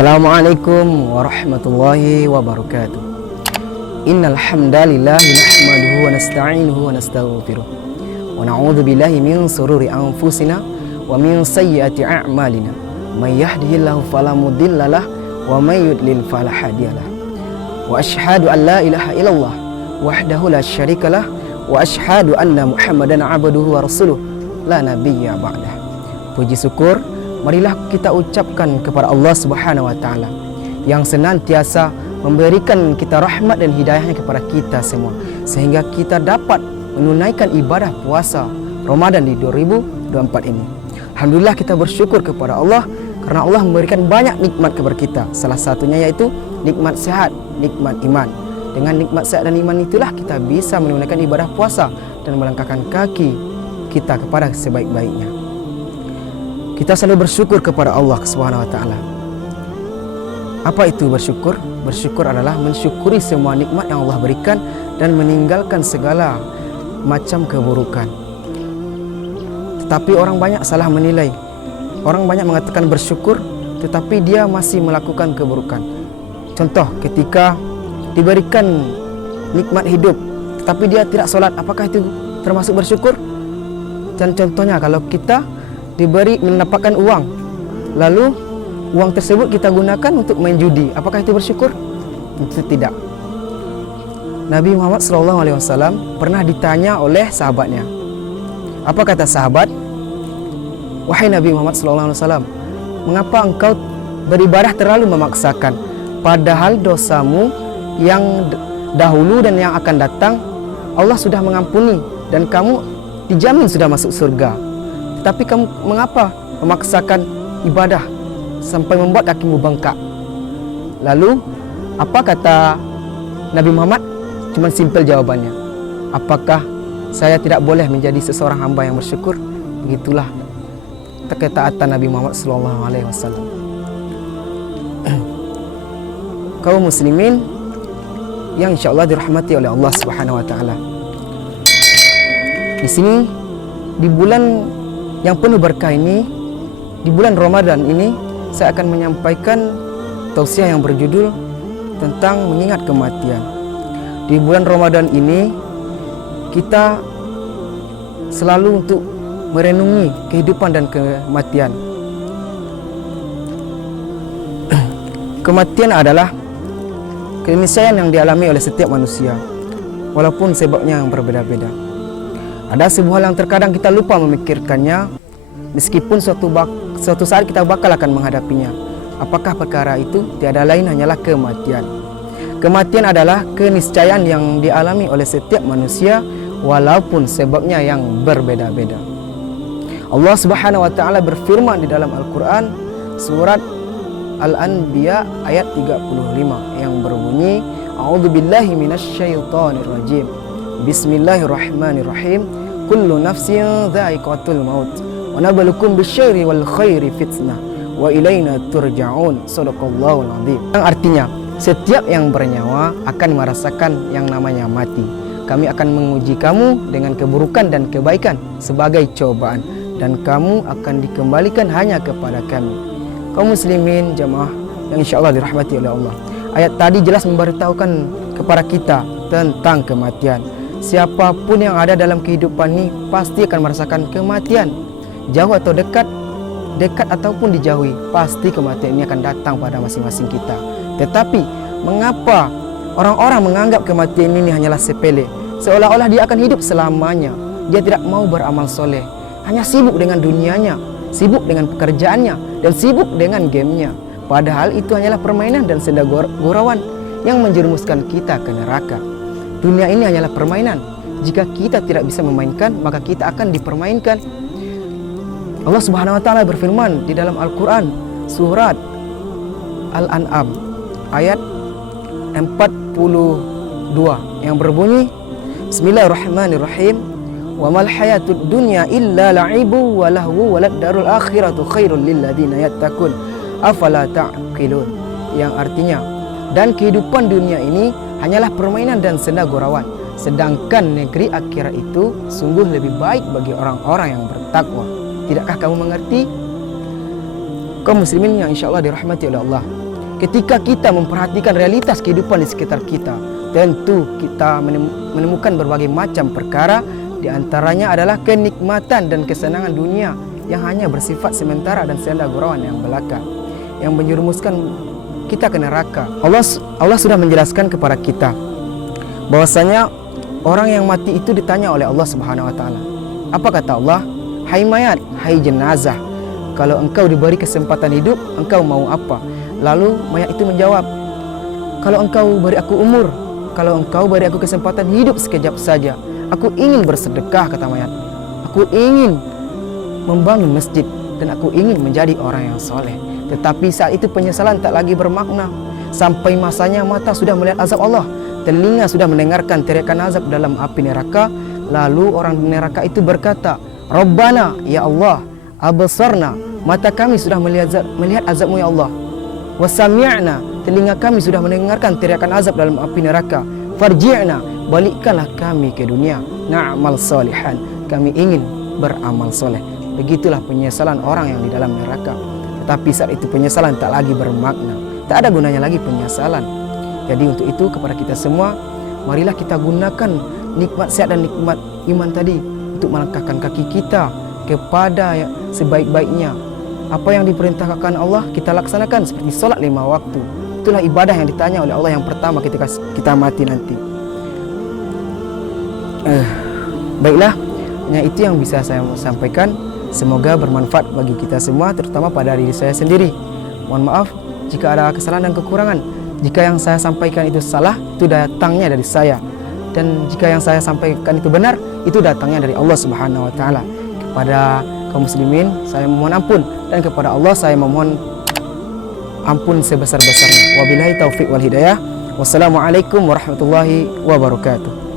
Assalamualaikum warahmatullahi wabarakatuh. Innal hamdalillah nahmaduhu wa nasta'inuhu wa nastaghfiruh wa na'udzu billahi min shururi anfusina wa min sayyiati a'malina. May yahdihillahu fala mudhillalah wa may yudlil fala hadiyalah. Wa asyhadu an la ilaha illallah wahdahu la syarikalah wa asyhadu anna Muhammadan abduhu wa rasuluh la nabiyya ba'dah. Puji syukur marilah kita ucapkan kepada Allah Subhanahu wa taala yang senantiasa memberikan kita rahmat dan hidayahnya kepada kita semua sehingga kita dapat menunaikan ibadah puasa Ramadan di 2024 ini. Alhamdulillah kita bersyukur kepada Allah karena Allah memberikan banyak nikmat kepada kita. Salah satunya yaitu nikmat sehat, nikmat iman. Dengan nikmat sehat dan iman itulah kita bisa menunaikan ibadah puasa dan melangkahkan kaki kita kepada sebaik-baiknya. Kita selalu bersyukur kepada Allah Subhanahu wa taala. Apa itu bersyukur? Bersyukur adalah mensyukuri semua nikmat yang Allah berikan dan meninggalkan segala macam keburukan. Tetapi orang banyak salah menilai. Orang banyak mengatakan bersyukur tetapi dia masih melakukan keburukan. Contoh, ketika diberikan nikmat hidup tetapi dia tidak solat, apakah itu termasuk bersyukur? Dan contohnya kalau kita mendapatkan uang, lalu uang tersebut kita gunakan untuk main judi, apakah itu bersyukur? Tentu tidak. Nabi Muhammad SAW pernah ditanya oleh sahabatnya. Apa kata sahabat? Wahai Nabi Muhammad SAW, mengapa engkau beribadah terlalu memaksakan, padahal dosamu yang dahulu dan yang akan datang Allah sudah mengampuni dan kamu dijamin sudah masuk surga. Tapi kamu mengapa memaksakan ibadah sampai membuat kakimu bengkak? Lalu apa kata Nabi Muhammad? Cuma simpel jawabannya. Apakah saya tidak boleh menjadi seseorang hamba yang bersyukur? Begitulah ketaatan Nabi Muhammad SAW. Kaum muslimin yang insyaallah dirahmati oleh Allah Subhanahu wa taala. Di sini di bulan yang penuh berkah ini, di bulan Ramadan ini, saya akan menyampaikan tausiah yang berjudul tentang mengingat kematian. Di bulan Ramadan ini, kita selalu untuk merenungi kehidupan dan kematian. Kematian adalah keniscayaan yang dialami oleh setiap manusia, walaupun sebabnya yang berbeda-beda. Ada sebuah hal yang terkadang kita lupa memikirkannya, meskipun suatu saat kita bakal akan menghadapinya. Apakah perkara itu? Tiada lain hanyalah kematian. Kematian adalah keniscayaan yang dialami oleh setiap manusia, walaupun sebabnya yang berbeda-beda. Allah Subhanahu wa taala berfirman di dalam Al-Qur'an surat Al-Anbiya ayat 35 yang berbunyi, A'udzubillahi minasyaitonirrajim. Bismillahirrahmanirrahim. Kullu nafsin dha'iqatul maut wa nabluukum bisyarri wal khairi fitnah wa ilaina turja'un. Shadaqallahul azim. Yang artinya, setiap yang bernyawa akan merasakan yang namanya mati. Kami akan menguji kamu dengan keburukan dan kebaikan sebagai cobaan, dan kamu akan dikembalikan hanya kepada kami. Kaum muslimin jamaah yang insyaallah dirahmati oleh Allah. Ayat tadi jelas memberitahukan kepada kita tentang kematian. Siapapun yang ada dalam kehidupan ini pasti akan merasakan kematian. Jauh atau dekat ataupun dijauhi, pasti kematian ini akan datang pada masing-masing kita. Tetapi mengapa orang-orang menganggap kematian ini hanyalah sepele, seolah-olah dia akan hidup selamanya? Dia tidak mau beramal soleh, hanya sibuk dengan dunianya, sibuk dengan pekerjaannya, dan sibuk dengan gamenya. Padahal itu hanyalah permainan dan senda gurauan yang menjerumuskan kita ke neraka. Dunia ini hanyalah permainan. Jika kita tidak bisa memainkan, maka kita akan dipermainkan. Allah Subhanahu wa taala berfirman di dalam Al-Qur'an surat Al-An'am ayat 42 yang berbunyi, Bismillahirrahmanirrahim. Wa mal hayatud dunya illa la'ibu wa lahwu wa lad-darul akhiratu khairul lil ladzina yattaqun afala ta'qilun. Yang artinya, dan kehidupan dunia ini hanyalah permainan dan senda gurauan, sedangkan negeri akhirat itu sungguh lebih baik bagi orang-orang yang bertakwa. Tidakkah kamu mengerti? Kaum muslimin yang insyaallah dirahmati oleh Allah. Ketika kita memperhatikan realitas kehidupan di sekitar kita, tentu kita menemukan berbagai macam perkara. Di antaranya adalah kenikmatan dan kesenangan dunia yang hanya bersifat sementara dan senda gurauan yang belaka, yang menjerumuskan kita ke neraka. Allah sudah menjelaskan kepada kita bahwasanya orang yang mati itu ditanya oleh Allah Subhanahu wa taala. Apa kata Allah? Hai mayat, hai jenazah, kalau engkau diberi kesempatan hidup, engkau mau apa? Lalu mayat itu menjawab, kalau engkau beri aku umur, kalau engkau beri aku kesempatan hidup sekejap saja, aku ingin bersedekah, kata mayat. Aku ingin membangun masjid dan aku ingin menjadi orang yang soleh. Tetapi saat itu penyesalan tak lagi bermakna. Sampai masanya mata sudah melihat azab Allah, telinga sudah mendengarkan teriakan azab dalam api neraka. Lalu orang neraka itu berkata, Rabbana, ya Allah, absarna, mata kami sudah melihat azabmu ya Allah. Wasami'na, telinga kami sudah mendengarkan teriakan azab dalam api neraka. Farji'na, balikkanlah kami ke dunia. Na'mal salihan, kami ingin beramal soleh. Begitulah penyesalan orang yang di dalam neraka. Tetapi saat itu penyesalan tak lagi bermakna, tak ada gunanya lagi penyesalan. Jadi untuk itu kepada kita semua, marilah kita gunakan nikmat sehat dan nikmat iman tadi untuk melangkahkan kaki kita kepada sebaik-baiknya. Apa yang diperintahkan Allah kita laksanakan, seperti solat 5 waktu. Itulah ibadah yang ditanya oleh Allah yang pertama ketika kita mati nanti. Baiklah, hanya itu yang bisa saya sampaikan. Semoga bermanfaat bagi kita semua, terutama pada diri saya sendiri. Mohon maaf jika ada kesalahan dan kekurangan. Jika yang saya sampaikan itu salah, itu datangnya dari saya. Dan jika yang saya sampaikan itu benar, itu datangnya dari Allah Subhanahu wa taala. Kepada kaum muslimin saya memohon ampun, dan kepada Allah saya memohon ampun sebesar-besarnya. Wabillahi taufik wal hidayah. Wassalamualaikum warahmatullahi wabarakatuh.